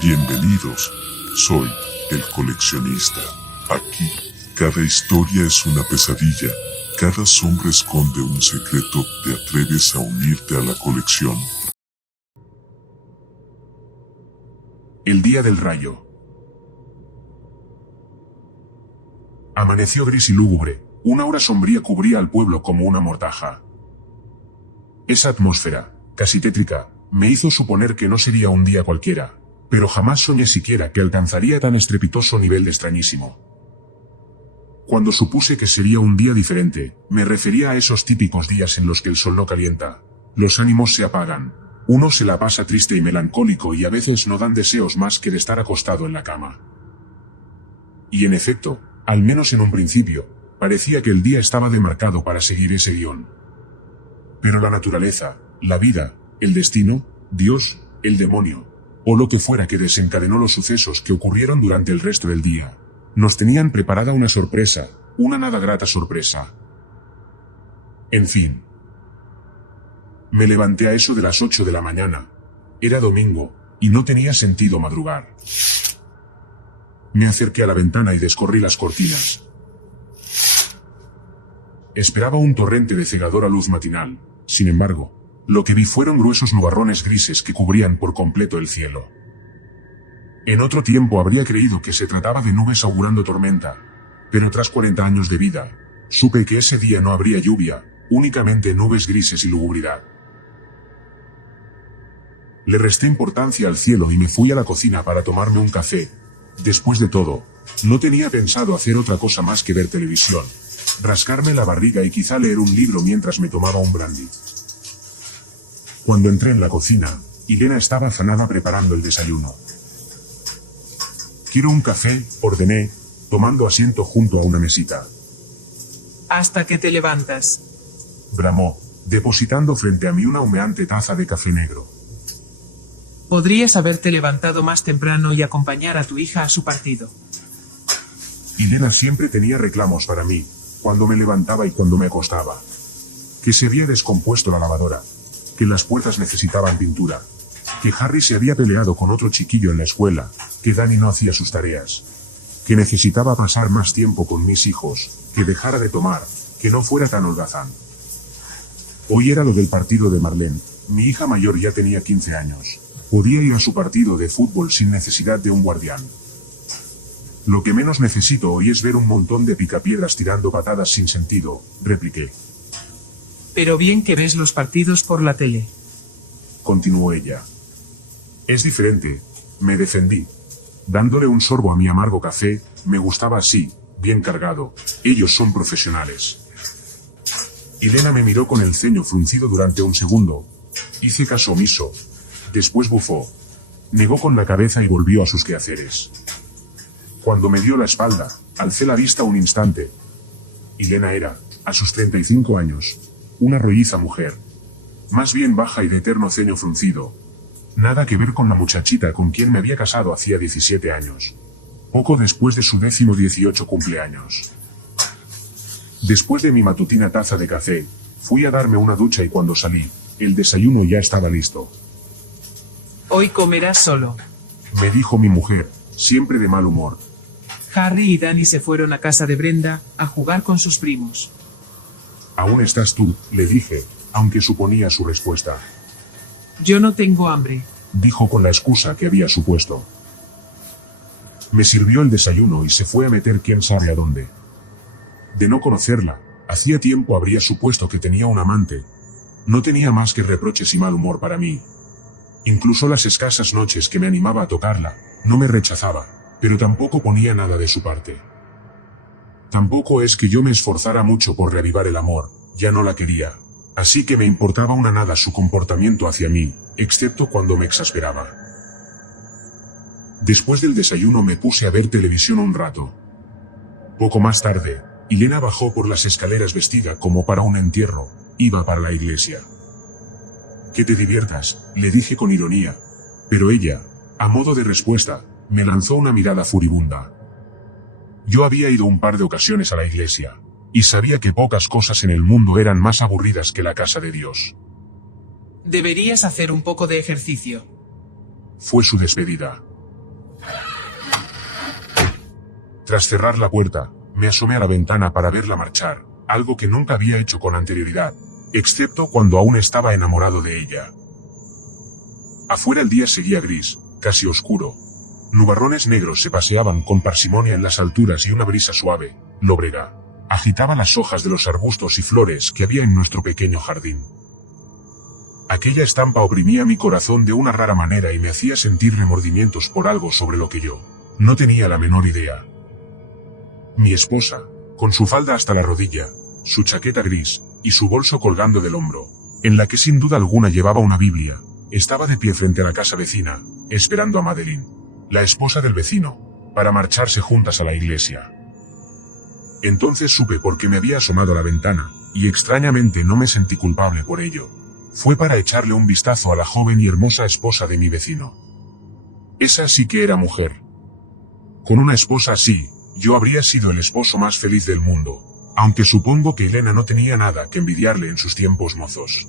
Bienvenidos, soy el coleccionista. Aquí, cada historia es una pesadilla, cada sombra esconde un secreto. ¿Te atreves a unirte a la colección? El día del rayo. Amaneció gris y lúgubre, una aura sombría cubría al pueblo como una mortaja. Esa atmósfera, casi tétrica, me hizo suponer que no sería un día cualquiera, pero jamás soñé siquiera que alcanzaría tan estrepitoso nivel de extrañísimo. Cuando supuse que sería un día diferente, me refería a esos típicos días en los que el sol no calienta, los ánimos se apagan, uno se la pasa triste y melancólico y a veces no dan deseos más que de estar acostado en la cama. Y en efecto, al menos en un principio, parecía que el día estaba demarcado para seguir ese guión. Pero la naturaleza, la vida, el destino, Dios, el demonio, o lo que fuera que desencadenó los sucesos que ocurrieron durante el resto del día, nos tenían preparada una sorpresa, una nada grata sorpresa. En fin. Me levanté a eso de las 8 de la mañana. Era domingo, y no tenía sentido madrugar. Me acerqué a la ventana y descorrí las cortinas. Esperaba un torrente de cegadora luz matinal, sin embargo, lo que vi fueron gruesos nubarrones grises que cubrían por completo el cielo. En otro tiempo habría creído que se trataba de nubes augurando tormenta, pero tras 40 años de vida, supe que ese día no habría lluvia, únicamente nubes grises y lugubridad. Le resté importancia al cielo y me fui a la cocina para tomarme un café. Después de todo, no tenía pensado hacer otra cosa más que ver televisión, rascarme la barriga y quizá leer un libro mientras me tomaba un brandy. Cuando entré en la cocina, Elena estaba afanada preparando el desayuno. «Quiero un café», ordené, tomando asiento junto a una mesita. «Hasta que te levantas», bramó, depositando frente a mí una humeante taza de café negro. «Podrías haberte levantado más temprano y acompañar a tu hija a su partido». Elena siempre tenía reclamos para mí, cuando me levantaba y cuando me acostaba. Que se había descompuesto la lavadora, que las puertas necesitaban pintura, que Harry se había peleado con otro chiquillo en la escuela, que Dani no hacía sus tareas, que necesitaba pasar más tiempo con mis hijos, que dejara de tomar, que no fuera tan holgazán. Hoy era lo del partido de Marlene, mi hija mayor ya tenía 15 años. Podía ir a su partido de fútbol sin necesidad de un guardián. Lo que menos necesito hoy es ver un montón de picapiedras tirando patadas sin sentido, repliqué. Pero bien que ves los partidos por la tele. Continuó ella. Es diferente, me defendí. Dándole un sorbo a mi amargo café, me gustaba así, bien cargado, ellos son profesionales. Elena me miró con el ceño fruncido durante un segundo. Hice caso omiso. Después bufó. Negó con la cabeza y volvió a sus quehaceres. Cuando me dio la espalda, alcé la vista un instante. Elena era, a sus 35 años, una rolliza mujer. Más bien baja y de eterno ceño fruncido. Nada que ver con la muchachita con quien me había casado hacía 17 años. Poco después de su 18º cumpleaños. Después de mi matutina taza de café, fui a darme una ducha y cuando salí, el desayuno ya estaba listo. «Hoy comerás solo», me dijo mi mujer, siempre de mal humor. «Harry y Dani se fueron a casa de Brenda, a jugar con sus primos». «Aún estás tú», le dije, aunque suponía su respuesta. «Yo no tengo hambre», dijo con la excusa que había supuesto. Me sirvió el desayuno y se fue a meter quién sabe a dónde. De no conocerla, hacía tiempo habría supuesto que tenía un amante. No tenía más que reproches y mal humor para mí. Incluso las escasas noches que me animaba a tocarla, no me rechazaba, pero tampoco ponía nada de su parte. Tampoco es que yo me esforzara mucho por reavivar el amor, ya no la quería, así que me importaba una nada su comportamiento hacia mí, excepto cuando me exasperaba. Después del desayuno me puse a ver televisión un rato. Poco más tarde, Elena bajó por las escaleras vestida como para un entierro, iba para la iglesia. «Que te diviertas», le dije con ironía, pero ella, a modo de respuesta, me lanzó una mirada furibunda. Yo había ido un par de ocasiones a la iglesia, y sabía que pocas cosas en el mundo eran más aburridas que la casa de Dios. «Deberías hacer un poco de ejercicio». Fue su despedida. Tras cerrar la puerta, me asomé a la ventana para verla marchar, algo que nunca había hecho con anterioridad, excepto cuando aún estaba enamorado de ella. Afuera el día seguía gris, casi oscuro. Nubarrones negros se paseaban con parsimonia en las alturas y una brisa suave, lóbrega, agitaba las hojas de los arbustos y flores que había en nuestro pequeño jardín. Aquella estampa oprimía mi corazón de una rara manera y me hacía sentir remordimientos por algo sobre lo que yo no tenía la menor idea. Mi esposa, con su falda hasta la rodilla, su chaqueta gris, y su bolso colgando del hombro, en la que sin duda alguna llevaba una Biblia, estaba de pie frente a la casa vecina, esperando a Madeline, la esposa del vecino, para marcharse juntas a la iglesia. Entonces supe por qué me había asomado a la ventana, y extrañamente no me sentí culpable por ello. Fue para echarle un vistazo a la joven y hermosa esposa de mi vecino. Esa sí que era mujer. Con una esposa así, yo habría sido el esposo más feliz del mundo, aunque supongo que Elena no tenía nada que envidiarle en sus tiempos mozos.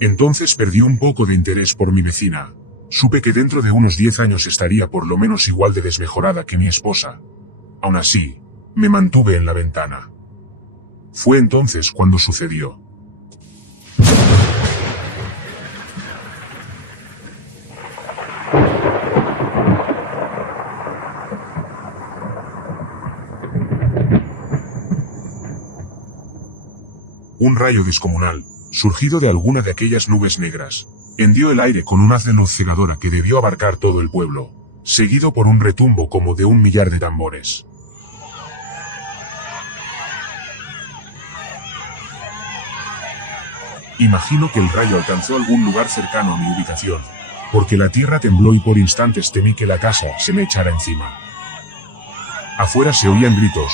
Entonces perdí un poco de interés por mi vecina. Supe que dentro de unos 10 años estaría por lo menos igual de desmejorada que mi esposa. Aún así, me mantuve en la ventana. Fue entonces cuando sucedió. Un rayo descomunal, surgido de alguna de aquellas nubes negras, hendió el aire con un haz de luz cegadora que debió abarcar todo el pueblo, seguido por un retumbo como de 1.000.000 de tambores. Imagino que el rayo alcanzó algún lugar cercano a mi ubicación, porque la tierra tembló y por instantes temí que la casa se me echara encima. Afuera se oían gritos,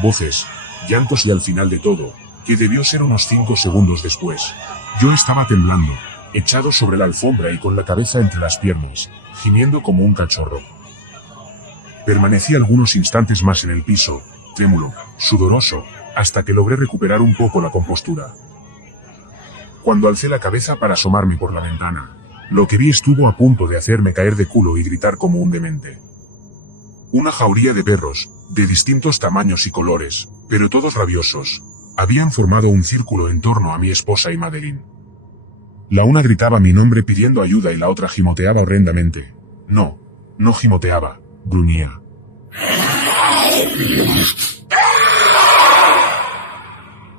voces, llantos y al final de todo, que debió ser unos 5 segundos después, yo estaba temblando, echado sobre la alfombra y con la cabeza entre las piernas, gimiendo como un cachorro. Permanecí algunos instantes más en el piso, trémulo, sudoroso, hasta que logré recuperar un poco la compostura. Cuando alcé la cabeza para asomarme por la ventana, lo que vi estuvo a punto de hacerme caer de culo y gritar como un demente. Una jauría de perros, de distintos tamaños y colores, pero todos rabiosos, habían formado un círculo en torno a mi esposa y Madeline. La una gritaba mi nombre pidiendo ayuda y la otra gimoteaba horrendamente. No gimoteaba, gruñía.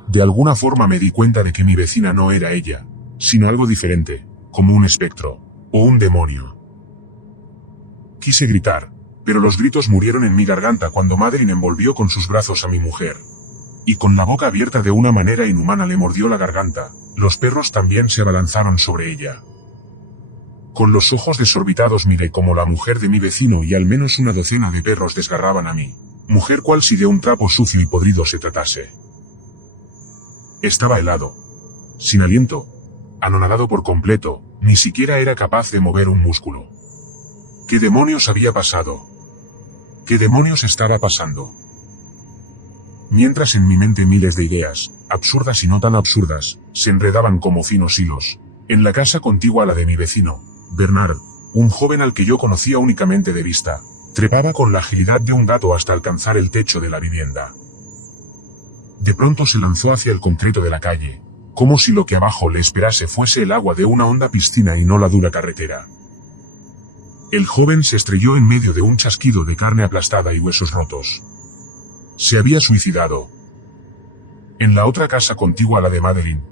De alguna forma me di cuenta de que mi vecina no era ella, sino algo diferente, como un espectro, o un demonio. Quise gritar, pero los gritos murieron en mi garganta cuando Madeline envolvió con sus brazos a mi mujer. Y con la boca abierta de una manera inhumana le mordió la garganta, los perros también se abalanzaron sobre ella. Con los ojos desorbitados miré como la mujer de mi vecino y al menos una docena de perros desgarraban a mí, mujer cual si de un trapo sucio y podrido se tratase. Estaba helado, sin aliento, anonadado por completo, ni siquiera era capaz de mover un músculo. ¿Qué demonios había pasado? ¿Qué demonios estaba pasando? Mientras en mi mente miles de ideas, absurdas y no tan absurdas, se enredaban como finos hilos, en la casa contigua a la de mi vecino, Bernard, un joven al que yo conocía únicamente de vista, trepaba con la agilidad de un gato hasta alcanzar el techo de la vivienda. De pronto se lanzó hacia el concreto de la calle, como si lo que abajo le esperase fuese el agua de una honda piscina y no la dura carretera. El joven se estrelló en medio de un chasquido de carne aplastada y huesos rotos. Se había suicidado. En la otra casa contigua a la de Madeline,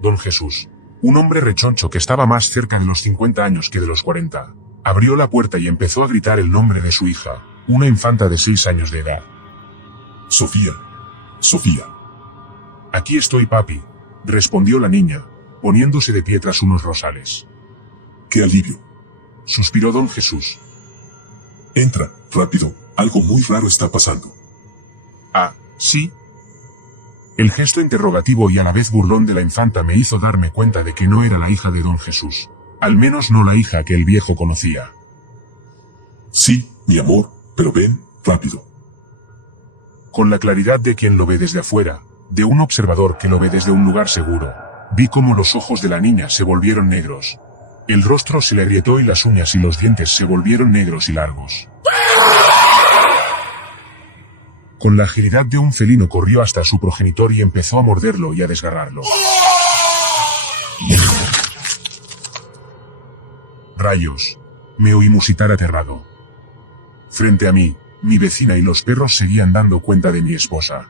Don Jesús, un hombre rechoncho que estaba más cerca de los 50 años que de los 40, abrió la puerta y empezó a gritar el nombre de su hija, una infanta de 6 años de edad. Sofía. Sofía. Aquí estoy, papi, respondió la niña, poniéndose de pie tras unos rosales. ¡Qué alivio! Suspiró Don Jesús. Entra, rápido, algo muy raro está pasando. Ah, ¿sí? El gesto interrogativo y a la vez burlón de la infanta me hizo darme cuenta de que no era la hija de Don Jesús, al menos no la hija que el viejo conocía. Sí, mi amor, pero ven, rápido. Con la claridad de quien lo ve desde afuera, de un observador que lo ve desde un lugar seguro, vi cómo los ojos de la niña se volvieron negros. El rostro se le agrietó y las uñas y los dientes se volvieron negros y largos. Con la agilidad de un felino corrió hasta su progenitor y empezó a morderlo y a desgarrarlo. Rayos. Me oí musitar aterrado. Frente a mí, mi vecina y los perros seguían dando cuenta de mi esposa.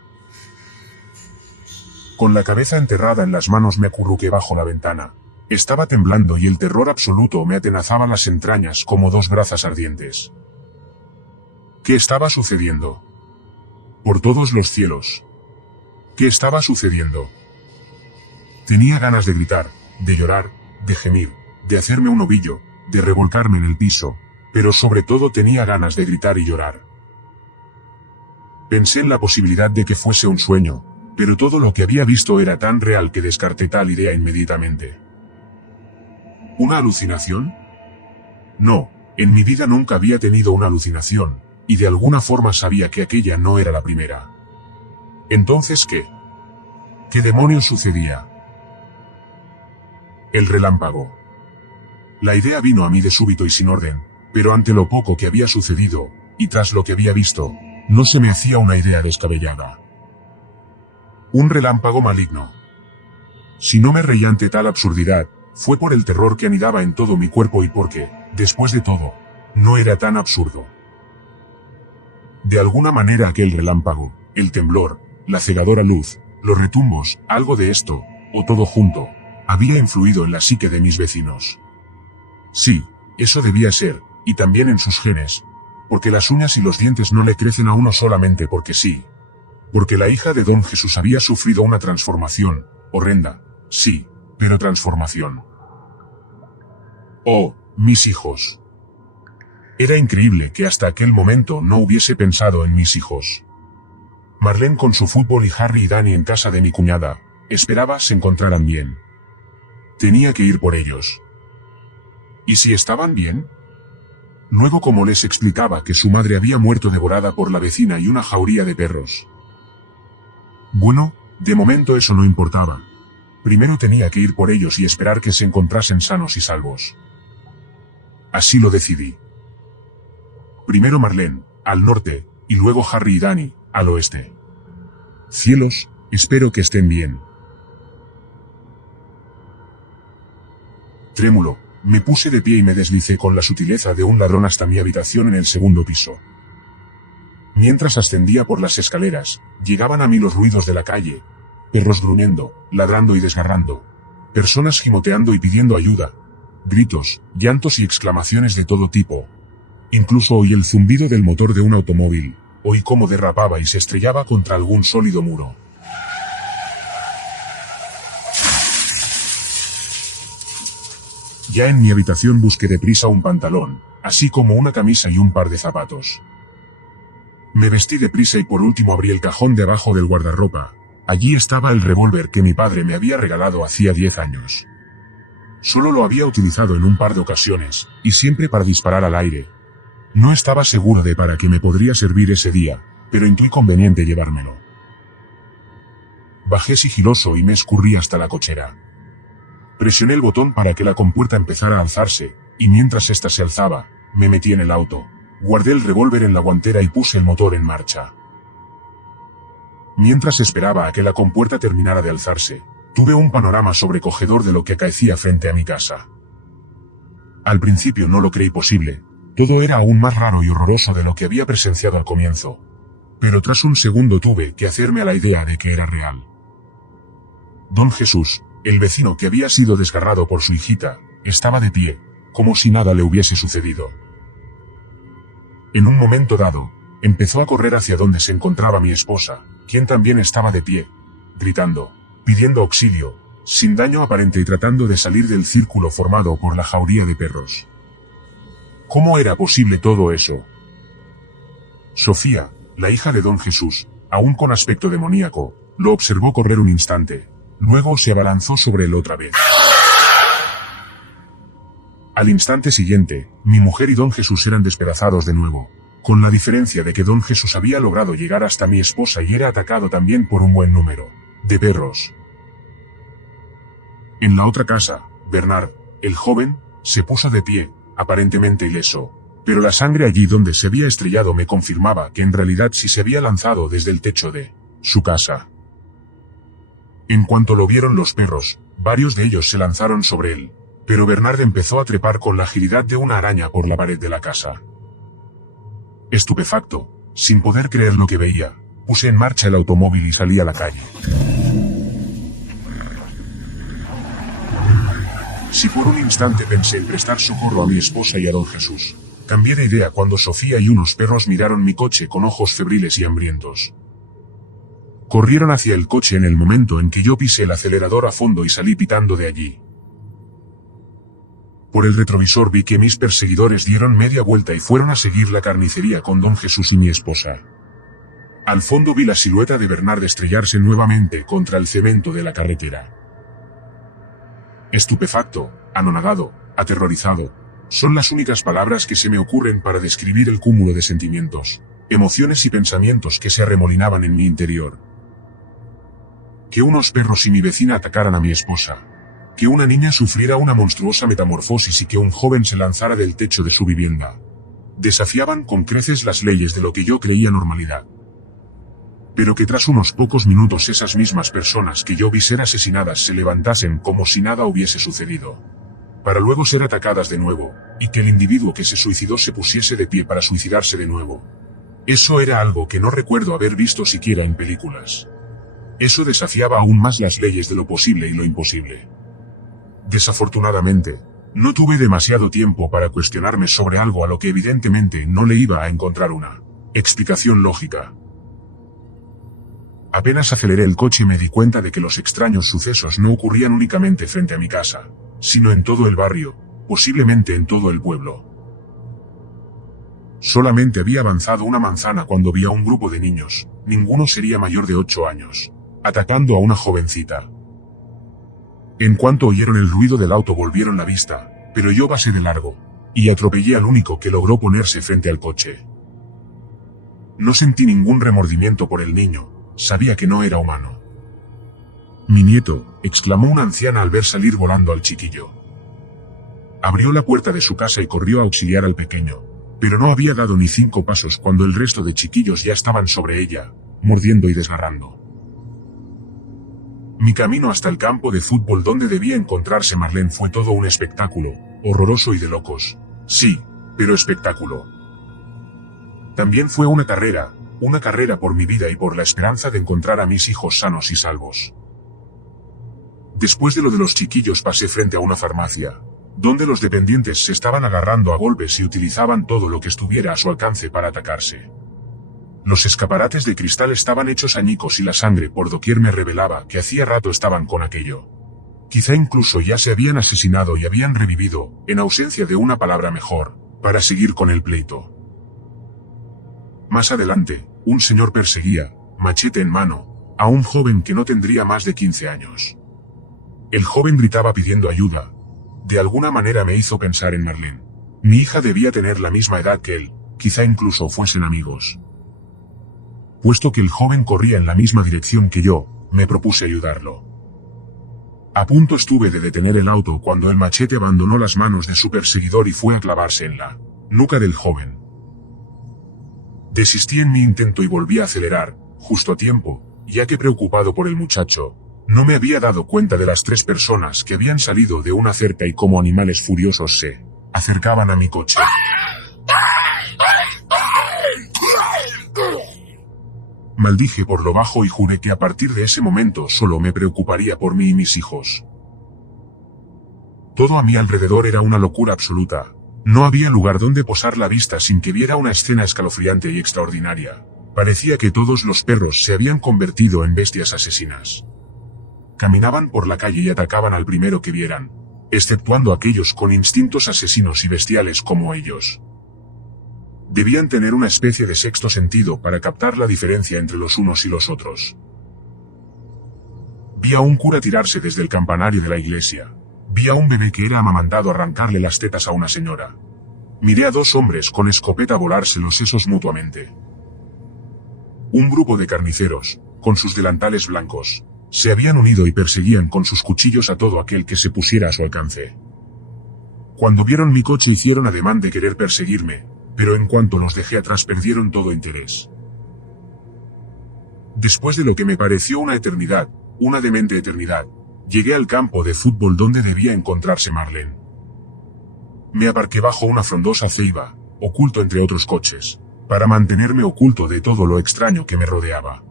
Con la cabeza enterrada en las manos me acurruqué bajo la ventana. Estaba temblando y el terror absoluto me atenazaba las entrañas como dos brasas ardientes. ¿Qué estaba sucediendo? Por todos los cielos. ¿Qué estaba sucediendo? Tenía ganas de gritar, de llorar, de gemir, de hacerme un ovillo, de revolcarme en el piso, pero sobre todo tenía ganas de gritar y llorar. Pensé en la posibilidad de que fuese un sueño, pero todo lo que había visto era tan real que descarté tal idea inmediatamente. ¿Una alucinación? No, en mi vida nunca había tenido una alucinación, y de alguna forma sabía que aquella no era la primera. Entonces, ¿qué? ¿Qué demonios sucedía? El relámpago. La idea vino a mí de súbito y sin orden, pero ante lo poco que había sucedido, y tras lo que había visto, no se me hacía una idea descabellada. Un relámpago maligno. Si no me reía ante tal absurdidad, fue por el terror que anidaba en todo mi cuerpo y porque, después de todo, no era tan absurdo. De alguna manera aquel relámpago, el temblor, la cegadora luz, los retumbos, algo de esto, o todo junto, había influido en la psique de mis vecinos. Sí, eso debía ser, y también en sus genes, porque las uñas y los dientes no le crecen a uno solamente porque sí. Porque la hija de Don Jesús había sufrido una transformación, horrenda, sí, pero transformación. Oh, mis hijos. Era increíble que hasta aquel momento no hubiese pensado en mis hijos. Marlene con su fútbol y Harry y Danny en casa de mi cuñada, esperaba se encontraran bien. Tenía que ir por ellos. ¿Y si estaban bien? Luego como les explicaba que su madre había muerto devorada por la vecina y una jauría de perros. Bueno, de momento eso no importaba. Primero tenía que ir por ellos y esperar que se encontrasen sanos y salvos. Así lo decidí. Primero Marlene, al norte, y luego Harry y Danny, al oeste. Cielos, espero que estén bien. Trémulo, me puse de pie y me deslicé con la sutileza de un ladrón hasta mi habitación en el segundo piso. Mientras ascendía por las escaleras, llegaban a mí los ruidos de la calle, perros gruñendo, ladrando y desgarrando, personas gimoteando y pidiendo ayuda, gritos, llantos y exclamaciones de todo tipo. Incluso oí el zumbido del motor de un automóvil, oí cómo derrapaba y se estrellaba contra algún sólido muro. Ya en mi habitación busqué deprisa un pantalón, así como una camisa y un par de zapatos. Me vestí deprisa y por último abrí el cajón de abajo del guardarropa. Allí estaba el revólver que mi padre me había regalado hacía 10 años. Solo lo había utilizado en un par de ocasiones, y siempre para disparar al aire. No estaba seguro de para qué me podría servir ese día, pero intuí conveniente llevármelo. Bajé sigiloso y me escurrí hasta la cochera. Presioné el botón para que la compuerta empezara a alzarse, y mientras ésta se alzaba, me metí en el auto, guardé el revólver en la guantera y puse el motor en marcha. Mientras esperaba a que la compuerta terminara de alzarse, tuve un panorama sobrecogedor de lo que acaecía frente a mi casa. Al principio no lo creí posible, todo era aún más raro y horroroso de lo que había presenciado al comienzo. Pero tras un segundo tuve que hacerme a la idea de que era real. Don Jesús, el vecino que había sido desgarrado por su hijita, estaba de pie, como si nada le hubiese sucedido. En un momento dado, empezó a correr hacia donde se encontraba mi esposa, quien también estaba de pie, gritando, pidiendo auxilio, sin daño aparente y tratando de salir del círculo formado por la jauría de perros. ¿Cómo era posible todo eso? Sofía, la hija de Don Jesús, aún con aspecto demoníaco, lo observó correr un instante, luego se abalanzó sobre él otra vez. Al instante siguiente, mi mujer y Don Jesús eran despedazados de nuevo, con la diferencia de que Don Jesús había logrado llegar hasta mi esposa y era atacado también por un buen número de perros. En la otra casa, Bernard, el joven, se puso de pie, aparentemente ileso, pero la sangre allí donde se había estrellado me confirmaba que en realidad sí se había lanzado desde el techo de su casa. En cuanto lo vieron los perros, varios de ellos se lanzaron sobre él, pero Bernard empezó a trepar con la agilidad de una araña por la pared de la casa. Estupefacto, sin poder creer lo que veía, puse en marcha el automóvil y salí a la calle. Si por un instante pensé en prestar socorro a mi esposa y a don Jesús, cambié de idea cuando Sofía y unos perros miraron mi coche con ojos febriles y hambrientos. Corrieron hacia el coche en el momento en que yo pisé el acelerador a fondo y salí pitando de allí. Por el retrovisor vi que mis perseguidores dieron media vuelta y fueron a seguir la carnicería con don Jesús y mi esposa. Al fondo vi la silueta de Bernard estrellarse nuevamente contra el cemento de la carretera. Estupefacto, anonadado, aterrorizado, son las únicas palabras que se me ocurren para describir el cúmulo de sentimientos, emociones y pensamientos que se arremolinaban en mi interior. Que unos perros y mi vecina atacaran a mi esposa. Que una niña sufriera una monstruosa metamorfosis y que un joven se lanzara del techo de su vivienda. Desafiaban con creces las leyes de lo que yo creía normalidad. Pero que tras unos pocos minutos esas mismas personas que yo vi ser asesinadas se levantasen como si nada hubiese sucedido. Para luego ser atacadas de nuevo, y que el individuo que se suicidó se pusiese de pie para suicidarse de nuevo. Eso era algo que no recuerdo haber visto siquiera en películas. Eso desafiaba aún más las leyes de lo posible y lo imposible. Desafortunadamente, no tuve demasiado tiempo para cuestionarme sobre algo a lo que evidentemente no le iba a encontrar una explicación lógica. Apenas aceleré el coche me di cuenta de que los extraños sucesos no ocurrían únicamente frente a mi casa, sino en todo el barrio, posiblemente en todo el pueblo. Solamente había avanzado una manzana cuando vi a un grupo de niños, ninguno sería mayor de 8 años, atacando a una jovencita. En cuanto oyeron el ruido del auto volvieron la vista, pero yo pasé de largo, y atropellé al único que logró ponerse frente al coche. No sentí ningún remordimiento por el niño, sabía que no era humano. Mi nieto, exclamó una anciana al ver salir volando al chiquillo. Abrió la puerta de su casa y corrió a auxiliar al pequeño, pero no había dado ni 5 pasos cuando el resto de chiquillos ya estaban sobre ella, mordiendo y desgarrando. Mi camino hasta el campo de fútbol donde debía encontrarse Marlene fue todo un espectáculo, horroroso y de locos. Sí, pero espectáculo. También fue una carrera por mi vida y por la esperanza de encontrar a mis hijos sanos y salvos. Después de lo de los chiquillos pasé frente a una farmacia, donde los dependientes se estaban agarrando a golpes y utilizaban todo lo que estuviera a su alcance para atacarse. Los escaparates de cristal estaban hechos añicos y la sangre por doquier me revelaba que hacía rato estaban con aquello. Quizá incluso ya se habían asesinado y habían revivido, en ausencia de una palabra mejor, para seguir con el pleito. Más adelante, un señor perseguía, machete en mano, a un joven que no tendría más de 15 años. El joven gritaba pidiendo ayuda. De alguna manera me hizo pensar en Marlene. Mi hija debía tener la misma edad que él, quizá incluso fuesen amigos. Puesto que el joven corría en la misma dirección que yo, me propuse ayudarlo. A punto estuve de detener el auto cuando el machete abandonó las manos de su perseguidor y fue a clavarse en la nuca del joven. Desistí en mi intento y volví a acelerar, justo a tiempo, ya que preocupado por el muchacho, no me había dado cuenta de las 3 personas que habían salido de una cerca y como animales furiosos se acercaban a mi coche. Maldije por lo bajo y juré que a partir de ese momento solo me preocuparía por mí y mis hijos. Todo a mi alrededor era una locura absoluta. No había lugar donde posar la vista sin que viera una escena escalofriante y extraordinaria. Parecía que todos los perros se habían convertido en bestias asesinas. Caminaban por la calle y atacaban al primero que vieran, exceptuando aquellos con instintos asesinos y bestiales como ellos. Debían tener una especie de sexto sentido para captar la diferencia entre los unos y los otros. Vi a un cura tirarse desde el campanario de la iglesia. Vi a un bebé que era amamantado arrancarle las tetas a una señora. Miré a 2 hombres con escopeta volarse los sesos mutuamente. Un grupo de carniceros, con sus delantales blancos, se habían unido y perseguían con sus cuchillos a todo aquel que se pusiera a su alcance. Cuando vieron mi coche hicieron ademán de querer perseguirme, pero en cuanto los dejé atrás perdieron todo interés. Después de lo que me pareció una eternidad, una demente eternidad, llegué al campo de fútbol donde debía encontrarse Marlene. Me aparqué bajo una frondosa ceiba, oculto entre otros coches, para mantenerme oculto de todo lo extraño que me rodeaba.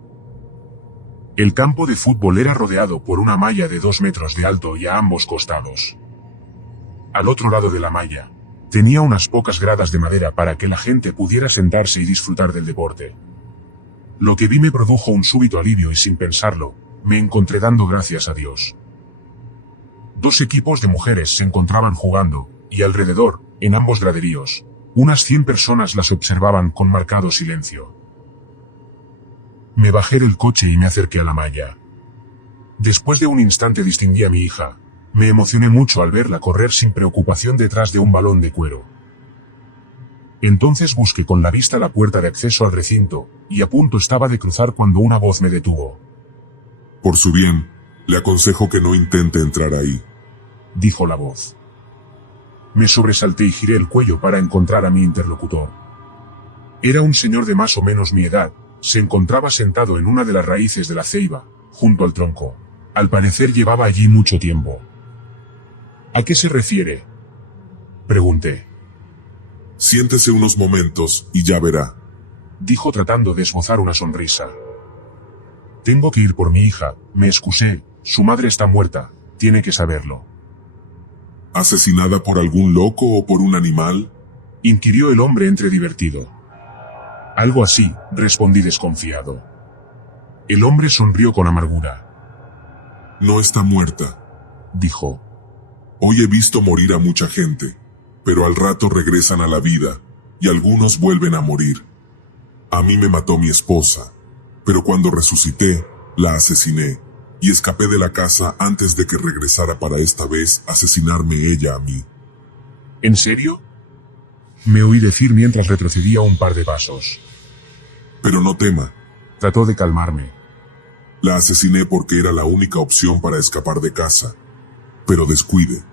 El campo de fútbol era rodeado por una malla de 2 metros de alto y a ambos costados. Al otro lado de la malla, tenía unas pocas gradas de madera para que la gente pudiera sentarse y disfrutar del deporte. Lo que vi me produjo un súbito alivio y sin pensarlo, me encontré dando gracias a Dios. 2 equipos de mujeres se encontraban jugando, y alrededor, en ambos graderíos, unas 100 personas las observaban con marcado silencio. Me bajé del coche y me acerqué a la malla. Después de un instante distinguí a mi hija. Me emocioné mucho al verla correr sin preocupación detrás de un balón de cuero. Entonces busqué con la vista la puerta de acceso al recinto, y a punto estaba de cruzar cuando una voz me detuvo. Por su bien, le aconsejo que no intente entrar ahí, dijo la voz. Me sobresalté y giré el cuello para encontrar a mi interlocutor. Era un señor de más o menos mi edad, se encontraba sentado en una de las raíces de la ceiba, junto al tronco. Al parecer llevaba allí mucho tiempo. ¿A qué se refiere?, pregunté. Siéntese unos momentos y ya verá, dijo tratando de esbozar una sonrisa. Tengo que ir por mi hija, me excusé, su madre está muerta, tiene que saberlo. ¿Asesinada por algún loco o por un animal?, inquirió el hombre entre divertido. Algo así, respondí desconfiado. El hombre sonrió con amargura. No está muerta, dijo. Hoy he visto morir a mucha gente, pero al rato regresan a la vida, y algunos vuelven a morir. A mí me mató mi esposa, pero cuando resucité, la asesiné, y escapé de la casa antes de que regresara para esta vez asesinarme ella a mí. ¿En serio?, me oí decir mientras retrocedía un par de pasos. Pero no tema. Trató de calmarme. La asesiné porque era la única opción para escapar de casa. Pero descuide,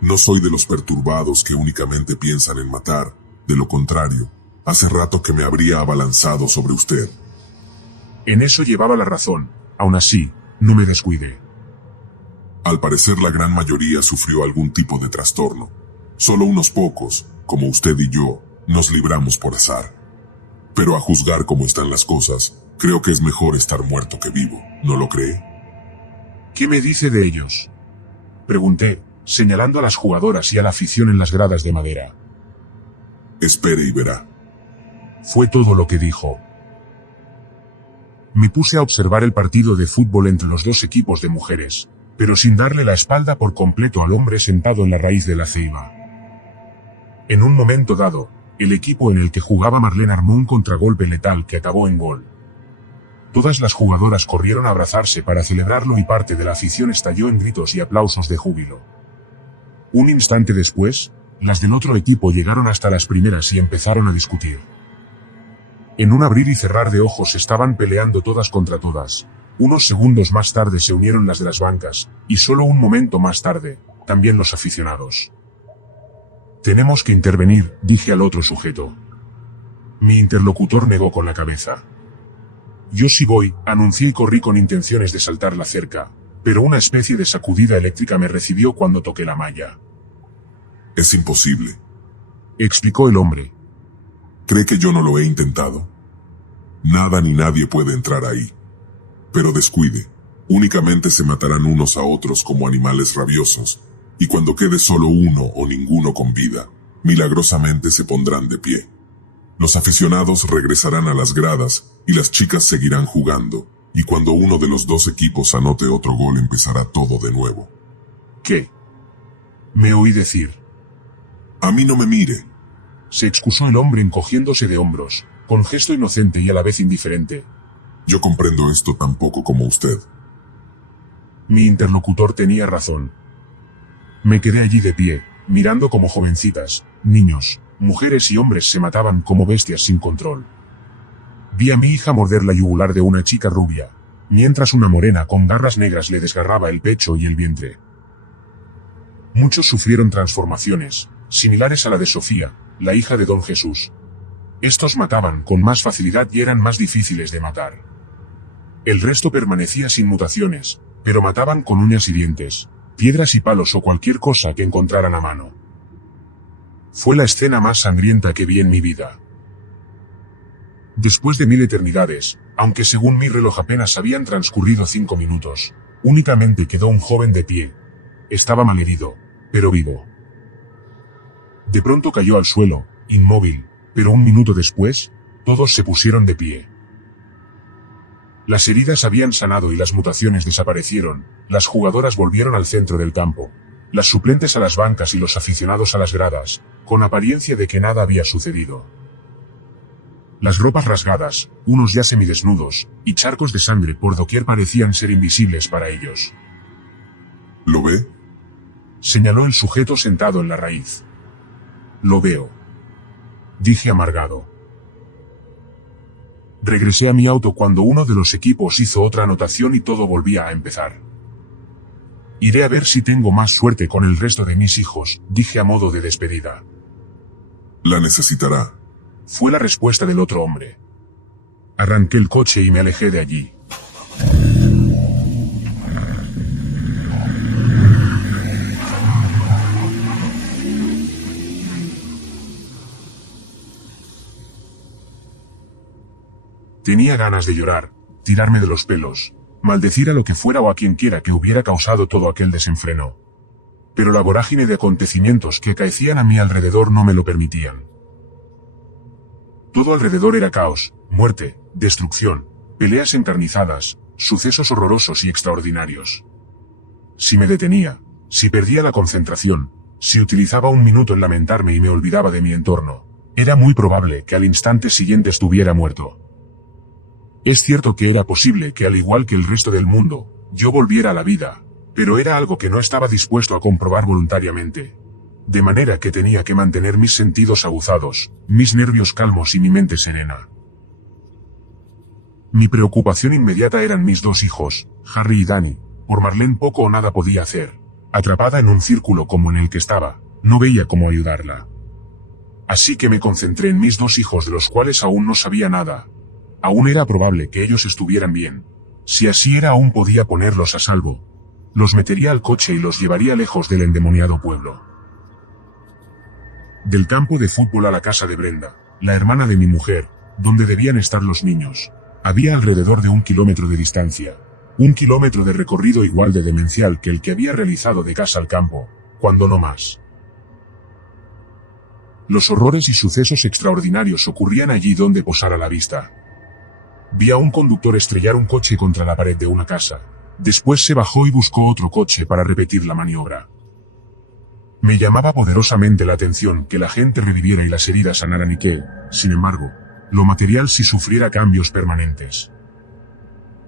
no soy de los perturbados que únicamente piensan en matar, de lo contrario, hace rato que me habría abalanzado sobre usted. En eso llevaba la razón, aún así, no me descuidé. Al parecer la gran mayoría sufrió algún tipo de trastorno. Solo unos pocos, como usted y yo, nos libramos por azar. Pero a juzgar cómo están las cosas, creo que es mejor estar muerto que vivo, ¿no lo cree? ¿Qué me dice de ellos?, pregunté, señalando a las jugadoras y a la afición en las gradas de madera. Espere y verá. Fue todo lo que dijo. Me puse a observar el partido de fútbol entre los 2 equipos de mujeres, pero sin darle la espalda por completo al hombre sentado en la raíz de la ceiba. En un momento dado, el equipo en el que jugaba Marlene armó un contragolpe letal que acabó en gol. Todas las jugadoras corrieron a abrazarse para celebrarlo y parte de la afición estalló en gritos y aplausos de júbilo. Un instante después, las del otro equipo llegaron hasta las primeras y empezaron a discutir. En un abrir y cerrar de ojos estaban peleando todas contra todas. Unos segundos más tarde se unieron las de las bancas, y solo un momento más tarde, también los aficionados. Tenemos que intervenir, dije al otro sujeto. Mi interlocutor negó con la cabeza. Yo sí voy, anuncié y corrí con intenciones de saltar la cerca, pero una especie de sacudida eléctrica me recibió cuando toqué la malla. Es imposible, explicó el hombre. ¿Cree que yo no lo he intentado? Nada ni nadie puede entrar ahí. Pero descuide, únicamente se matarán unos a otros como animales rabiosos, y cuando quede solo uno o ninguno con vida, milagrosamente se pondrán de pie. Los aficionados regresarán a las gradas, y las chicas seguirán jugando, y cuando uno de los 2 equipos anote otro gol empezará todo de nuevo. ¿Qué?, me oí decir. A mí no me mire, se excusó el hombre encogiéndose de hombros, con gesto inocente y a la vez indiferente. Yo comprendo esto tan poco como usted. Mi interlocutor tenía razón. Me quedé allí de pie, mirando como jovencitas, niños, mujeres y hombres se mataban como bestias sin control. Vi a mi hija morder la yugular de una chica rubia, mientras una morena con garras negras le desgarraba el pecho y el vientre. Muchos sufrieron transformaciones, similares a la de Sofía, la hija de Don Jesús. Estos mataban con más facilidad y eran más difíciles de matar. El resto permanecía sin mutaciones, pero mataban con uñas y dientes, piedras y palos o cualquier cosa que encontraran a mano. Fue la escena más sangrienta que vi en mi vida. Después de 1000 eternidades, aunque según mi reloj apenas habían transcurrido 5 minutos, únicamente quedó un joven de pie. Estaba malherido, pero vivo. De pronto cayó al suelo, inmóvil, pero un minuto después, todos se pusieron de pie. Las heridas habían sanado y las mutaciones desaparecieron, las jugadoras volvieron al centro del campo, las suplentes a las bancas y los aficionados a las gradas, con apariencia de que nada había sucedido. Las ropas rasgadas, unos ya semidesnudos, y charcos de sangre por doquier parecían ser invisibles para ellos. ¿Lo ve? Señaló el sujeto sentado en la raíz. Lo veo. Dije amargado. Regresé a mi auto cuando uno de los equipos hizo otra anotación y todo volvía a empezar. Iré a ver si tengo más suerte con el resto de mis hijos, dije a modo de despedida. La necesitará. Fue la respuesta del otro hombre. Arranqué el coche y me alejé de allí. Tenía ganas de llorar, tirarme de los pelos, maldecir a lo que fuera o a quien quiera que hubiera causado todo aquel desenfreno. Pero la vorágine de acontecimientos que acaecían a mi alrededor no me lo permitían. Todo alrededor era caos, muerte, destrucción, peleas encarnizadas, sucesos horrorosos y extraordinarios. Si me detenía, si perdía la concentración, si utilizaba un minuto en lamentarme y me olvidaba de mi entorno, era muy probable que al instante siguiente estuviera muerto. Es cierto que era posible que al igual que el resto del mundo, yo volviera a la vida, pero era algo que no estaba dispuesto a comprobar voluntariamente. De manera que tenía que mantener mis sentidos aguzados, mis nervios calmos y mi mente serena. Mi preocupación inmediata eran mis 2 hijos, Harry y Danny. Por Marlene poco o nada podía hacer. Atrapada en un círculo como en el que estaba, no veía cómo ayudarla. Así que me concentré en mis 2 hijos de los cuales aún no sabía nada. Aún era probable que ellos estuvieran bien. Si así era, aún podía ponerlos a salvo. Los metería al coche y los llevaría lejos del endemoniado pueblo. Del campo de fútbol a la casa de Brenda, la hermana de mi mujer, donde debían estar los niños, había alrededor de 1 kilómetro de distancia. 1 kilómetro de recorrido igual de demencial que el que había realizado de casa al campo, cuando no más. Los horrores y sucesos extraordinarios ocurrían allí donde posara la vista. Vi a un conductor estrellar un coche contra la pared de una casa. Después se bajó y buscó otro coche para repetir la maniobra. Me llamaba poderosamente la atención que la gente reviviera y las heridas sanaran y que, sin embargo, lo material sí sufriera cambios permanentes.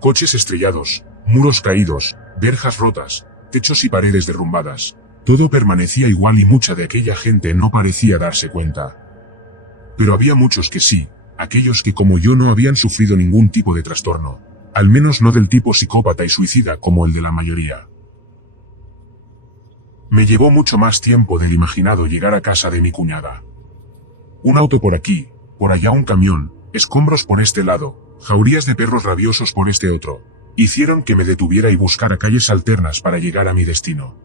Coches estrellados, muros caídos, verjas rotas, techos y paredes derrumbadas. Todo permanecía igual y mucha de aquella gente no parecía darse cuenta. Pero había muchos que sí, aquellos que como yo no habían sufrido ningún tipo de trastorno, al menos no del tipo psicópata y suicida como el de la mayoría. Me llevó mucho más tiempo del imaginado llegar a casa de mi cuñada. Un auto por aquí, por allá un camión, escombros por este lado, jaurías de perros rabiosos por este otro, hicieron que me detuviera y buscara calles alternas para llegar a mi destino.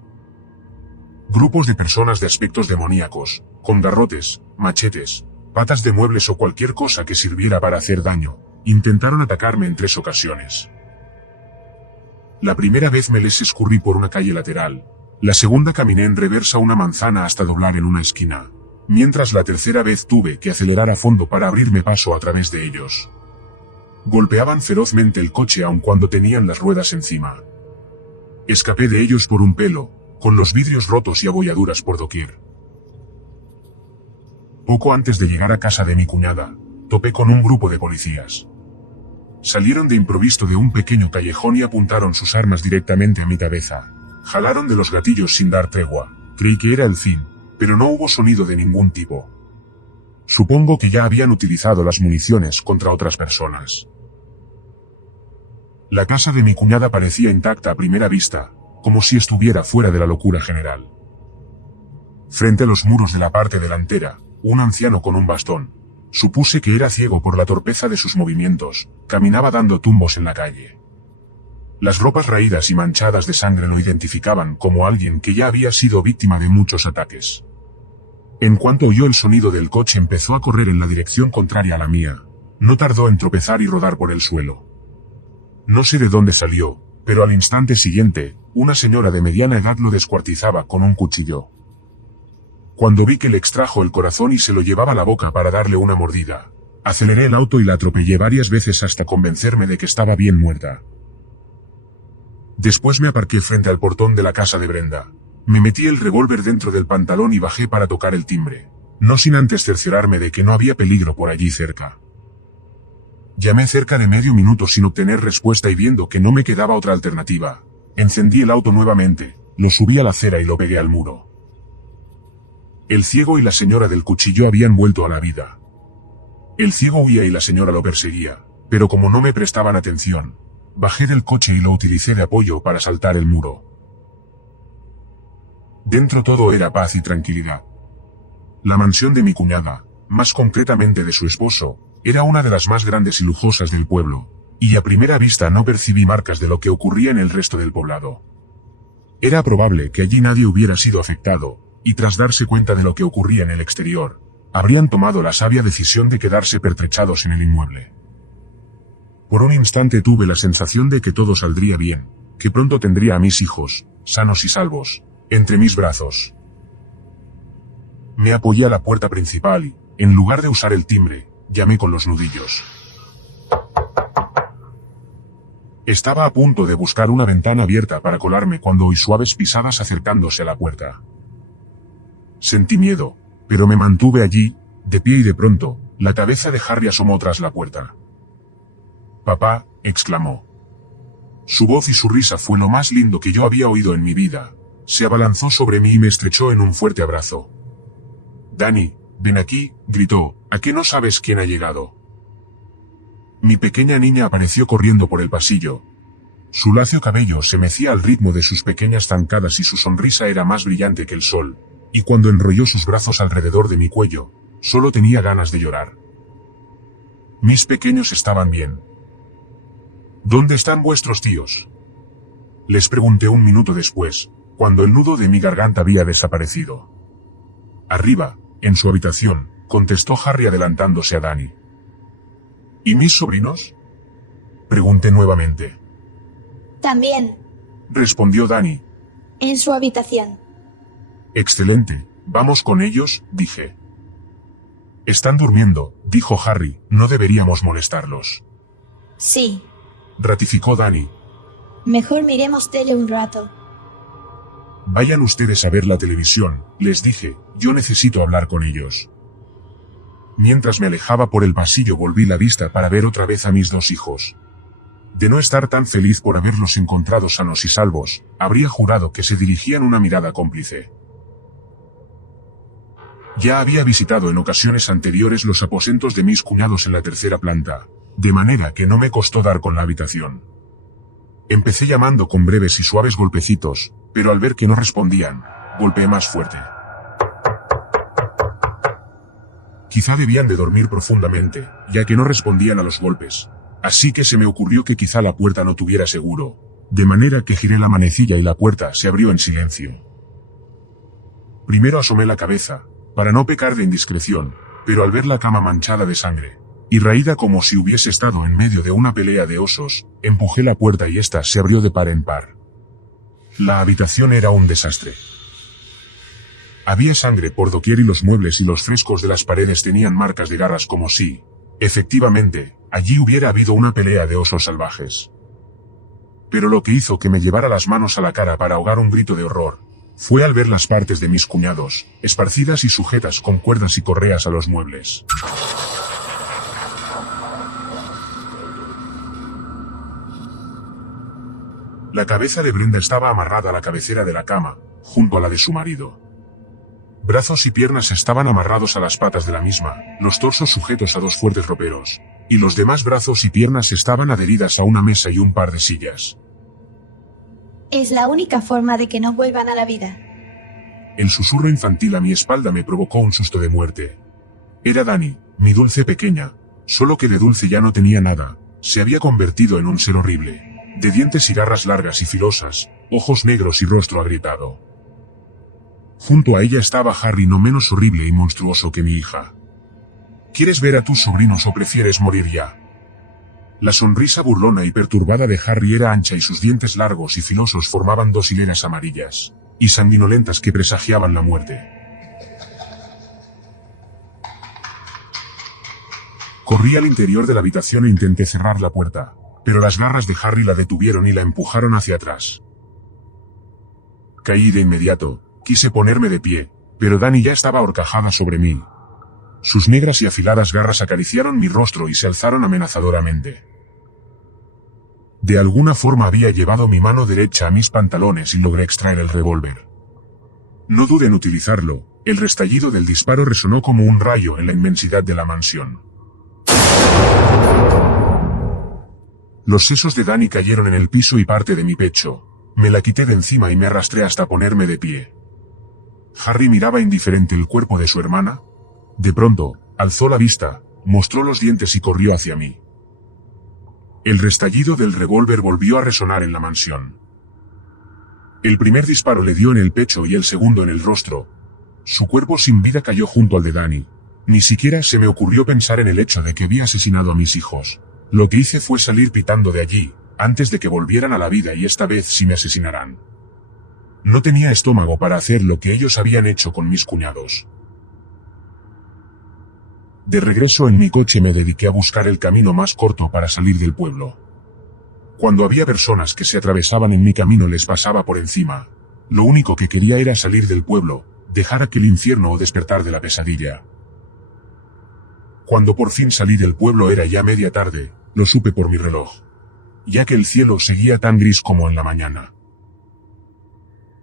Grupos de personas de aspectos demoníacos, con garrotes, machetes, patas de muebles o cualquier cosa que sirviera para hacer daño, intentaron atacarme en 3 ocasiones. La primera vez me les escurrí por una calle lateral, la segunda caminé en reversa una manzana hasta doblar en una esquina, mientras la tercera vez tuve que acelerar a fondo para abrirme paso a través de ellos. Golpeaban ferozmente el coche aun cuando tenían las ruedas encima. Escapé de ellos por un pelo, con los vidrios rotos y abolladuras por doquier. Poco antes de llegar a casa de mi cuñada, topé con un grupo de policías. Salieron de improviso de un pequeño callejón y apuntaron sus armas directamente a mi cabeza. Jalaron de los gatillos sin dar tregua. Creí que era el fin, pero no hubo sonido de ningún tipo. Supongo que ya habían utilizado las municiones contra otras personas. La casa de mi cuñada parecía intacta a primera vista, como si estuviera fuera de la locura general. Frente a los muros de la parte delantera, un anciano con un bastón, Supuse que era ciego por la torpeza de sus movimientos, caminaba dando tumbos en la calle. Las ropas raídas y manchadas de sangre lo identificaban como alguien que ya había sido víctima de muchos ataques. En cuanto oyó el sonido del coche empezó a correr en la dirección contraria a la mía. No tardó en tropezar y rodar por el suelo. No sé de dónde salió, pero al instante siguiente, una señora de mediana edad lo descuartizaba con un cuchillo. Cuando vi que le extrajo el corazón y se lo llevaba a la boca para darle una mordida, aceleré el auto y la atropellé varias veces hasta convencerme de que estaba bien muerta. Después me aparqué frente al portón de la casa de Brenda. Me metí el revólver dentro del pantalón y bajé para tocar el timbre, no sin antes cerciorarme de que no había peligro por allí cerca. Llamé cerca de medio minuto sin obtener respuesta y viendo que no me quedaba otra alternativa, encendí el auto nuevamente, lo subí a la acera y lo pegué al muro. El ciego y la señora del cuchillo habían vuelto a la vida. El ciego huía y la señora lo perseguía, pero como no me prestaban atención, bajé del coche y lo utilicé de apoyo para saltar el muro. Dentro todo era paz y tranquilidad. La mansión de mi cuñada, más concretamente de su esposo, era una de las más grandes y lujosas del pueblo, y a primera vista no percibí marcas de lo que ocurría en el resto del poblado. Era probable que allí nadie hubiera sido afectado, y tras darse cuenta de lo que ocurría en el exterior, habrían tomado la sabia decisión de quedarse pertrechados en el inmueble. Por un instante tuve la sensación de que todo saldría bien, que pronto tendría a mis hijos, sanos y salvos, entre mis brazos. Me apoyé a la puerta principal y, en lugar de usar el timbre, llamé con los nudillos. Estaba a punto de buscar una ventana abierta para colarme cuando oí suaves pisadas acercándose a la puerta. Sentí miedo, pero me mantuve allí, de pie y de pronto, la cabeza de Harry asomó tras la puerta. «Papá», exclamó. Su voz y su risa fue lo más lindo que yo había oído en mi vida. Se abalanzó sobre mí y me estrechó en un fuerte abrazo. «Dani, ven aquí», gritó, «¿a qué no sabes quién ha llegado?». Mi pequeña niña apareció corriendo por el pasillo. Su lacio cabello se mecía al ritmo de sus pequeñas zancadas y su sonrisa era más brillante que el sol. Y cuando enrolló sus brazos alrededor de mi cuello, solo tenía ganas de llorar. Mis pequeños estaban bien. ¿Dónde están vuestros tíos?, les pregunté un minuto después, cuando el nudo de mi garganta había desaparecido. Arriba, en su habitación, contestó Harry adelantándose a Dani. ¿Y mis sobrinos?, pregunté nuevamente. También, respondió Dani. en su habitación. Excelente, vamos con ellos, dije. Están durmiendo, dijo Harry, no deberíamos molestarlos. Sí, Ratificó Dani. mejor miremos tele un rato. Vayan ustedes a ver la televisión, les dije, yo necesito hablar con ellos. Mientras me alejaba por el pasillo volví la vista para ver otra vez a mis dos hijos. De no estar tan feliz por haberlos encontrado sanos y salvos, habría jurado que se dirigían una mirada cómplice. Ya había visitado en ocasiones anteriores los aposentos de mis cuñados en la tercera planta, de manera que no me costó dar con la habitación. Empecé llamando con breves y suaves golpecitos, pero al ver que no respondían, golpeé más fuerte. Quizá debían de dormir profundamente, ya que no respondían a los golpes, así que se me ocurrió que quizá la puerta no tuviera seguro, de manera que giré la manecilla y la puerta se abrió en silencio. Primero asomé la cabeza, para no pecar de indiscreción, pero al ver la cama manchada de sangre, y raída como si hubiese estado en medio de una pelea de osos, empujé la puerta y ésta se abrió de par en par. La habitación era un desastre. Había sangre por doquier y los muebles y los frescos de las paredes tenían marcas de garras como si, efectivamente, allí hubiera habido una pelea de osos salvajes. Pero lo que hizo que me llevara las manos a la cara para ahogar un grito de horror, fue al ver las partes de mis cuñados, esparcidas y sujetas con cuerdas y correas a los muebles. La cabeza de Brenda estaba amarrada a la cabecera de la cama, junto a la de su marido. Brazos y piernas estaban amarrados a las patas de la misma, los torsos sujetos a dos fuertes roperos, y los demás brazos y piernas estaban adheridas a una mesa y un par de sillas. Es la única forma de que no vuelvan a la vida. El susurro infantil a mi espalda me provocó un susto de muerte. Era Dani, mi dulce pequeña, solo que de dulce ya no tenía nada, se había convertido en un ser horrible, de dientes y garras largas y filosas, ojos negros y rostro agrietado. Junto a ella estaba Harry, no menos horrible y monstruoso que mi hija. ¿Quieres ver a tus sobrinos o prefieres morir ya? La sonrisa burlona y perturbada de Harry era ancha y sus dientes largos y filosos formaban dos hileras amarillas y sanguinolentas que presagiaban la muerte. Corrí al interior de la habitación e intenté cerrar la puerta, pero las garras de Harry la detuvieron y la empujaron hacia atrás. Caí de inmediato, quise ponerme de pie, pero Dani ya estaba ahorcajada sobre mí. Sus negras y afiladas garras acariciaron mi rostro y se alzaron amenazadoramente. De alguna forma había llevado mi mano derecha a mis pantalones y logré extraer el revólver. No dudé en utilizarlo, el restallido del disparo resonó como un rayo en la inmensidad de la mansión. Los sesos de Dani cayeron en el piso y parte de mi pecho. Me la quité de encima y me arrastré hasta ponerme de pie. Harry miraba indiferente el cuerpo de su hermana. De pronto, alzó la vista, mostró los dientes y corrió hacia mí. El restallido del revólver volvió a resonar en la mansión. El primer disparo le dio en el pecho y el segundo en el rostro. Su cuerpo sin vida cayó junto al de Dani. Ni siquiera se me ocurrió pensar en el hecho de que había asesinado a mis hijos. Lo que hice fue salir pitando de allí, antes de que volvieran a la vida y esta vez sí me asesinarán. No tenía estómago para hacer lo que ellos habían hecho con mis cuñados. De regreso en mi coche me dediqué a buscar el camino más corto para salir del pueblo. Cuando había personas que se atravesaban en mi camino les pasaba por encima. Lo único que quería era salir del pueblo, dejar aquel infierno o despertar de la pesadilla. Cuando por fin salí del pueblo era ya media tarde, lo supe por mi reloj, ya que el cielo seguía tan gris como en la mañana.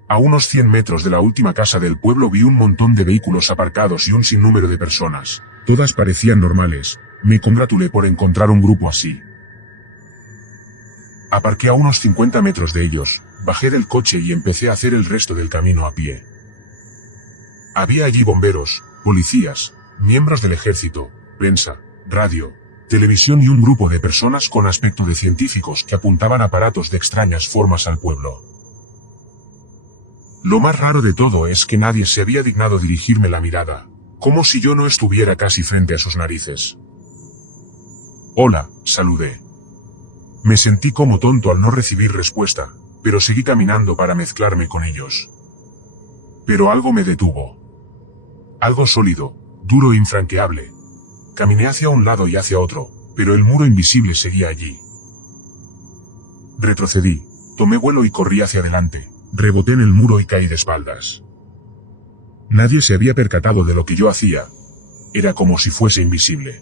A unos 100 metros de la última casa del pueblo vi un montón de vehículos aparcados y un sinnúmero de personas. Todas parecían normales. Me congratulé por encontrar un grupo así. Aparqué a unos 50 metros de ellos, bajé del coche y empecé a hacer el resto del camino a pie. Había allí bomberos, policías, miembros del ejército, prensa, radio, televisión y un grupo de personas con aspecto de científicos que apuntaban aparatos de extrañas formas al pueblo. Lo más raro de todo es que nadie se había dignado dirigirme la mirada, como si yo no estuviera casi frente a sus narices. Hola, saludé. Me sentí como tonto al no recibir respuesta, pero seguí caminando para mezclarme con ellos. Pero algo me detuvo. Algo sólido, duro e infranqueable. Caminé hacia un lado y hacia otro, pero el muro invisible seguía allí. Retrocedí, tomé vuelo y corrí hacia adelante, reboté en el muro y caí de espaldas. Nadie se había percatado de lo que yo hacía. Era como si fuese invisible.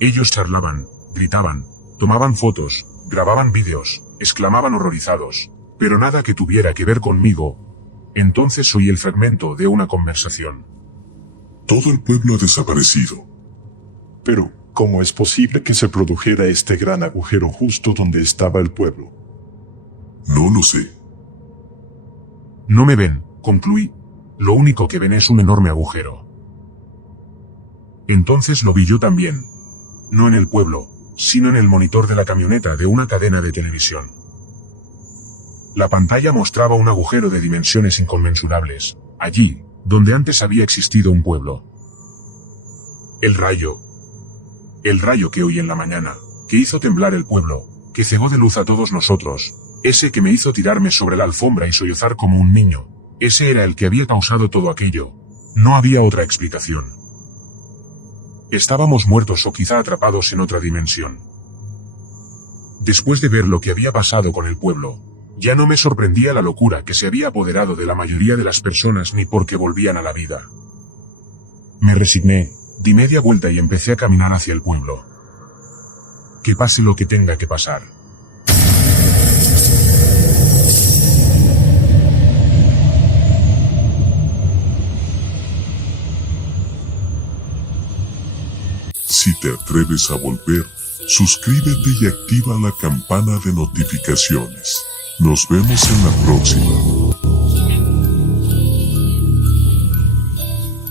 Ellos charlaban, gritaban, tomaban fotos, grababan vídeos, exclamaban horrorizados, pero nada que tuviera que ver conmigo. Entonces oí el fragmento de una conversación. Todo el pueblo ha desaparecido. Pero, ¿cómo es posible que se produjera este gran agujero justo donde estaba el pueblo? No lo sé. No me ven, concluí. Lo único que ven es un enorme agujero. Entonces lo vi yo también. No en el pueblo, sino en el monitor de la camioneta de una cadena de televisión. La pantalla mostraba un agujero de dimensiones inconmensurables, allí, donde antes había existido un pueblo. El rayo que oí en la mañana, que hizo temblar el pueblo, que cegó de luz a todos nosotros, ese que me hizo tirarme sobre la alfombra y sollozar como un niño, ese era el que había causado todo aquello. No había otra explicación. Estábamos muertos o quizá atrapados en otra dimensión. Después de ver lo que había pasado con el pueblo, ya no me sorprendía la locura que se había apoderado de la mayoría de las personas ni porque volvían a la vida. Me resigné, di media vuelta y empecé a caminar hacia el pueblo. Que pase lo que tenga que pasar. Si te atreves a volver, suscríbete y activa la campana de notificaciones. Nos vemos en la próxima.